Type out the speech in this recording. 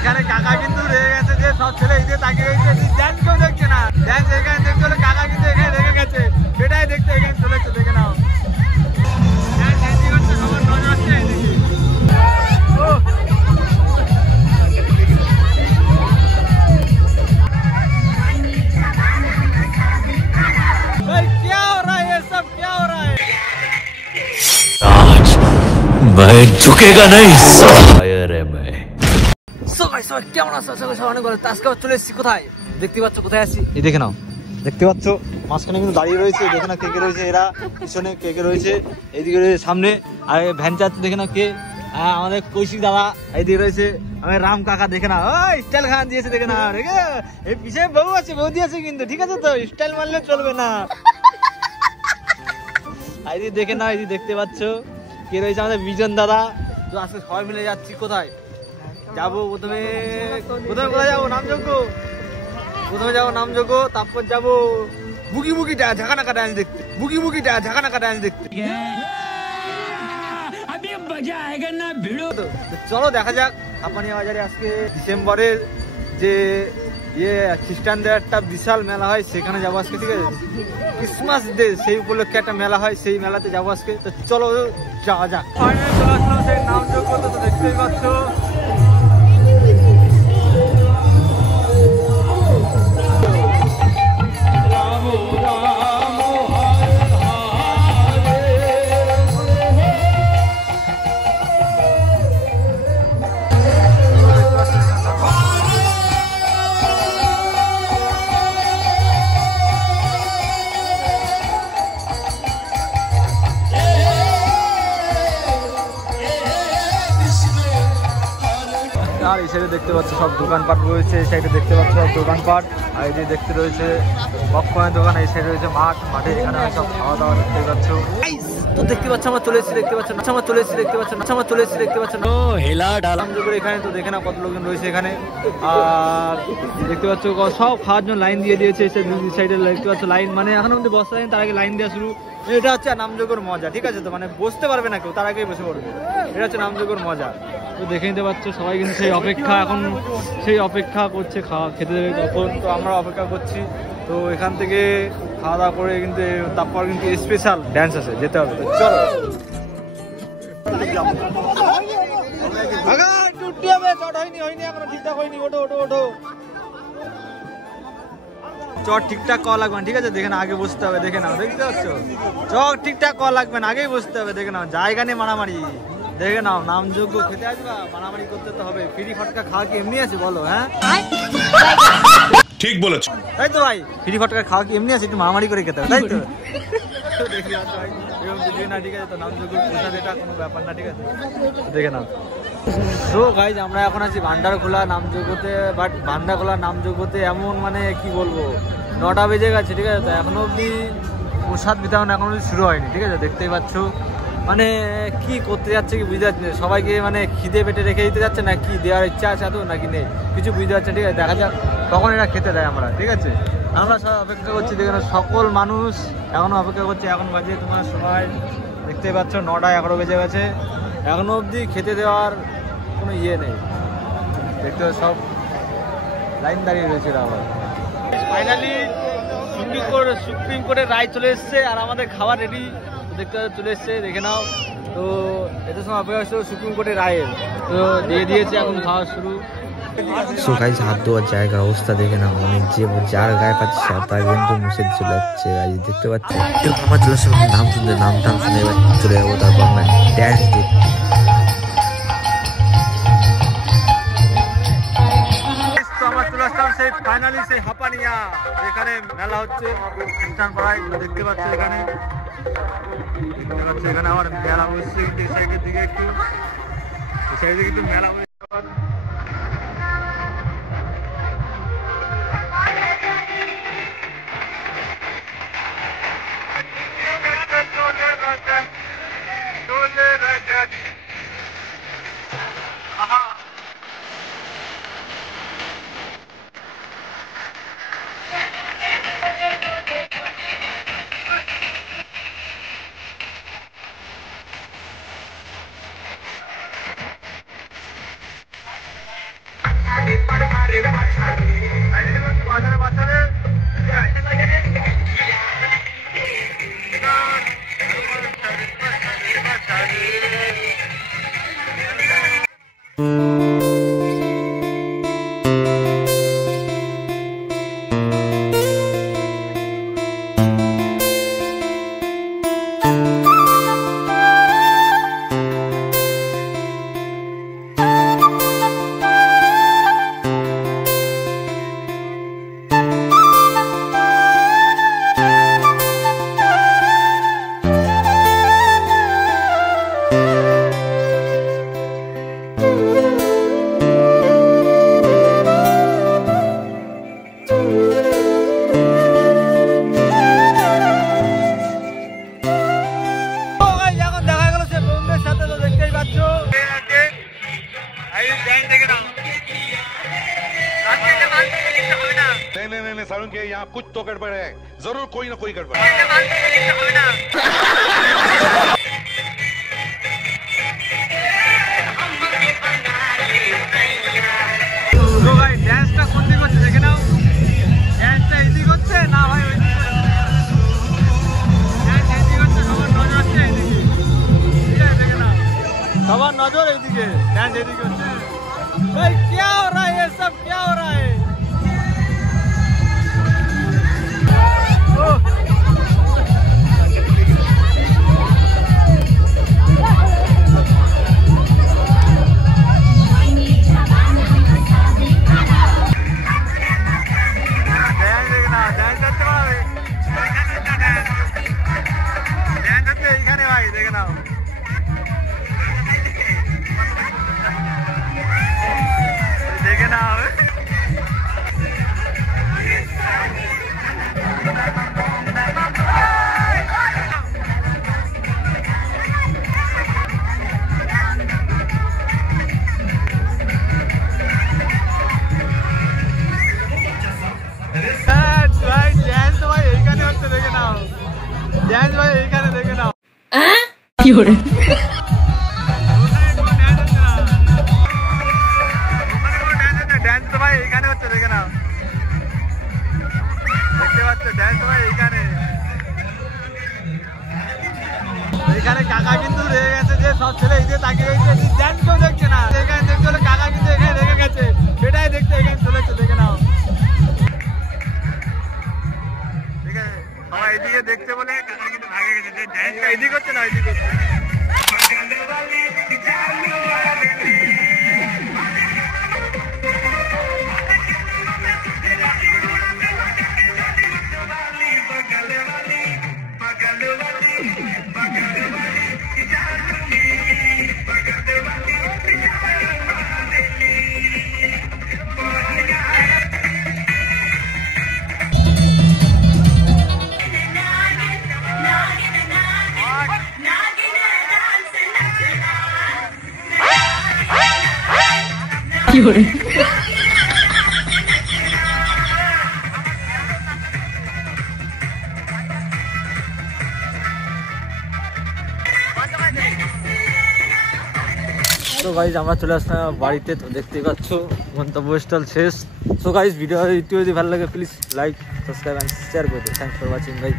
এখানে কাকা কিন্তু রেগে গেছে যে সব ছেলে এই যে তাকিয়ে রয়েছে, ড্যান্স কেউ দেখছে না, ড্যান্স এখানে দেখতে হলে কাকা কিন্তু এখানে রেগে গেছে, সেটাই দেখতে এখানে চলেছে, দেখে নাও। সবার নজর আসছে এদিকে। मैं झुकेगा नहीं, शायर है मैं। কেমন আছো? অনেক ভালো। আজকে চলে এসেছি কোথায় দেখতে পাচ্ছ, কোথায় আছি এই দেখে নাও, দেখতে পাচ্ছ মাঝখানে কিন্তু দাঁড়িয়ে রয়েছে, দেখে না কে কে রয়েছে, এরা পিছনে কে কে রয়েছে, এইদিকে রয়েছে সামনে, আর ভ্যান চাচ্ছে দেখে না কে, আমাদের কৌশিক দাদা এইদিকে রয়েছে, আমি রাম কাকা দেখে না, স্টাইল খান দিয়েছে দেখে না, এই পিছনে বউ আছে, বৌদি আছে কিন্তু, ঠিক আছে তো, স্টাইল মারলে চলবে না। এইদিকে দেখে না, এইদিকে দেখতে পাচ্ছ কে রয়েছে, আমাদের বিজন দাদা। তো আজকে সবাই মিলে যাচ্ছি কোথায় যাবো, প্রথমে কোথায় যাবো, নামযজ্ঞ, প্রথমে যাবো নামযজ্ঞ, তারপর যাবো বুগি বুগিটা ঝাঁকানাকা ডান্স দেখতে, বুগি বুগিটা ঝাঁকানাকা ডান্স দেখতে। চলো দেখা যাক। হাপানিয়া বাজারে আজকে ডিসেম্বরের যে খ্রিস্টানদের একটা বিশাল মেলা হয়, সেখানে যাবো আজকে, ঠিক আছে, ক্রিসমাস ডে সেই উপলক্ষে একটা মেলা হয়, সেই মেলাতে যাবো আজকে। তো চলো যাওয়া যাক। চলে আসলাম সেই নামযজ্ঞ, তো দেখতেই পাচ্ছ আর এই সাইডে দেখতে পাচ্ছ সব দোকানপাট রয়েছে, এই সাইডে দেখতে পাচ্ছ সব দোকানপাট, আর এই যে দেখতে রয়েছে পপকর্নের দোকান, এই সাইডে রয়েছে মাঠ, মাঠে এখানে সব খাওয়া দাওয়া দেখতে পাচ্ছ। তো দেখতে পাচ্ছ আমরা চলে এসেছি, দেখতে পাচ্ছ আমরা চলে এসেছি, দেখতে পাচ্ছ আমরা চলে এসেছি, দেখতে পাচ্ছ হেলা ডালাম করে এখানে। তো দেখে না কত লোকজন রয়েছে এখানে, আর দেখতে পাচ্ছ সব খাওয়ার জন্য লাইন দিয়ে দিয়েছে, এই সাইডে দেখতে পাচ্ছ লাইন, মানে এখন অব্দি বসতে লাইন, তার আগে লাইন দেওয়া শুরু। এটা হচ্ছে নামযজ্ঞর মজা, ঠিক আছে, তো মানে বসতে পারবে না কেউ, তার আগেই বসে পড়বে, এটা হচ্ছে নামযজ্ঞর মজা। তো দেখে নিতে পারছো সবাই কিন্তু সেই অপেক্ষা, এখন সেই অপেক্ষা করছে খেতে দেবে তখন, তো আমরা অপেক্ষা করছি। তো এখান থেকে খাওয়া দাওয়া করে কিন্তু তারপর কিন্তু স্পেশাল ড্যান্স আছে, যেতে হবে। তো চলো এখনো ঠিকঠাক হয়নি, ওঠো ওঠো ওঠো, চট ঠিকঠাক করা লাগবে না, ঠিক আছে, দেখে না আগে বসতে হবে, দেখে নাও, দেখতে পাচ্ছ চট ঠিকঠাক করা লাগবে না, আগেই বসতে হবে, দেখে নাও, জায়গা নেই মারামারি, দেখে নাও, নামযজ্ঞ খেতে আসবা, মারামারি করতে তো হবে, ফ্রি ফটকা খাওয়া কি এমনি আছে বলো? হ্যাঁ ঠিক বলেছো, তাই তো ভাই, ফ্রি ফটকা খাওয়া কি এমনি আছে, একটু মারামারি করে খেতে হবে, তাই তো? দেখি না, ঠিক আছে, তো নামযজ্ঞ প্রসাদ এটা কোনো ব্যাপার না, ঠিক আছে, দেখে নাও। তো গাইজ আমরা এখন আছি ভান্ডারখোলা নামযজ্ঞতে, বাট ভান্ডারখোলা নামযজ্ঞতে এমন মানে কি বলবো, 9টা বেজে গেছে, ঠিক আছে, তো এখনো অব্দি প্রসাদ বিতরণ এখনো অব্দি শুরু হয়নি, ঠিক আছে, দেখতেই পাচ্ছ, মানে কি করতে যাচ্ছে কি বুঝতে পারছি না, সবাইকে মানে খিদে পেটে রেখে দিতে যাচ্ছে, না কি দেওয়ার ইচ্ছা আছে এত নাকি নেই কিছু বুঝতে পারছে, ঠিক আছে, দেখা যাক কখন এরা খেতে দেয় আমরা, ঠিক আছে, আমরা সব অপেক্ষা করছি, দেখে সকল মানুষ এখনো অপেক্ষা করছে। এখন বাজে তোমার সময় দেখতেই পাচ্ছ 9টা 11 বেজে গেছে, এখনো অবধি খেতে দেওয়ার কোনো ইয়ে নেই, দেখতে সব লাইন দাঁড়িয়ে রয়েছে। আবার ফাইনালি সুপ্রিম কোর্টের রায় চলে এসছে, আর আমাদের খাবার রেডি দেখতে চলে এসছে, দেখে নাও। তো এত সময় অপেক্ষা ছিল সুপ্রিম কোর্টের রায়ের, তো দিয়ে দিয়েছে, এখন খাওয়া শুরু। সো গাইস হাত ধোয়ার জায়গার অবস্থা দেখে না, মানে যে যার গায়ে পাচ্ছে তার কিন্তু মুছে চলে যাচ্ছে, গাইস দেখতে পাচ্ছি। আমার চলে আসছে নাম শুনতে, নাম টাম শুনে এবার চলে যাবো, তারপর আমরা ড্যান্স দেখতে। সেই ফাইনালি সেই হাপানিয়া এখানে মেলা হচ্ছে খ্রিস্টান পাড়ায়, দেখতে পাচ্ছ এখানে, দেখতে পাচ্ছ এখানে আমার মেলা বসছে, কিন্তু এই সাইডের দিকে একটু, এই সাইডে কিন্তু মেলা বসছে। नहीं सारुण के यहाँ कुछ तो गड़बड़ है, जरूर कोई ना कोई गड़बड़। তো ভাই ড্যান্সটা কোন দিকে হচ্ছে দেখে নাও, ড্যান্সটা এদিক হচ্ছে না ভাই ওই দিকে ড্যান্স এদিক হচ্ছে, সবার নজর হচ্ছে এইদিকে, ঠিক আছে দেখে নাও সবার নজর এইদিকে, ড্যান্স এদিকে হচ্ছে। भाई क्या हो रहा है, ये सब क्या हो रहा है? ড্যান্স ভাই এইখানে দেখে নাও, কি করে ড্যান্স তো ভাই এইখানে হচ্ছে দেখে নাও, দেখতে পাচ্ছ ড্যান্স ভাই এইখানে। এখানে কাকা কিন্তু রেগে গেছে যে সব ছেলে এই যে তাকিয়ে রয়েছে, ড্যান্স কেউ দেখছে না, এখানে দেখতে হলে কাকা কিন্তু এখানে রেগে গেছে, সেটাই দেখতে এখানে চলেছে দেখে নাও। ঠিক আছে সবাই এইদিকে দেখছে বলে কাকা কিন্তু ভাগে গেছে, যে ড্যান্সটা এইদিকে হচ্ছে না ওইদিকে হচ্ছে। কি করে তো গাইজ আমরা চলে আসলাম বাড়িতে, তো দেখতেই পাচ্ছ গন্তব্যস্থল শেষ। তো গাইজ ভিডিও যদি ভালো লাগে please like subscribe and share করে দিও। Thanks for watching guys.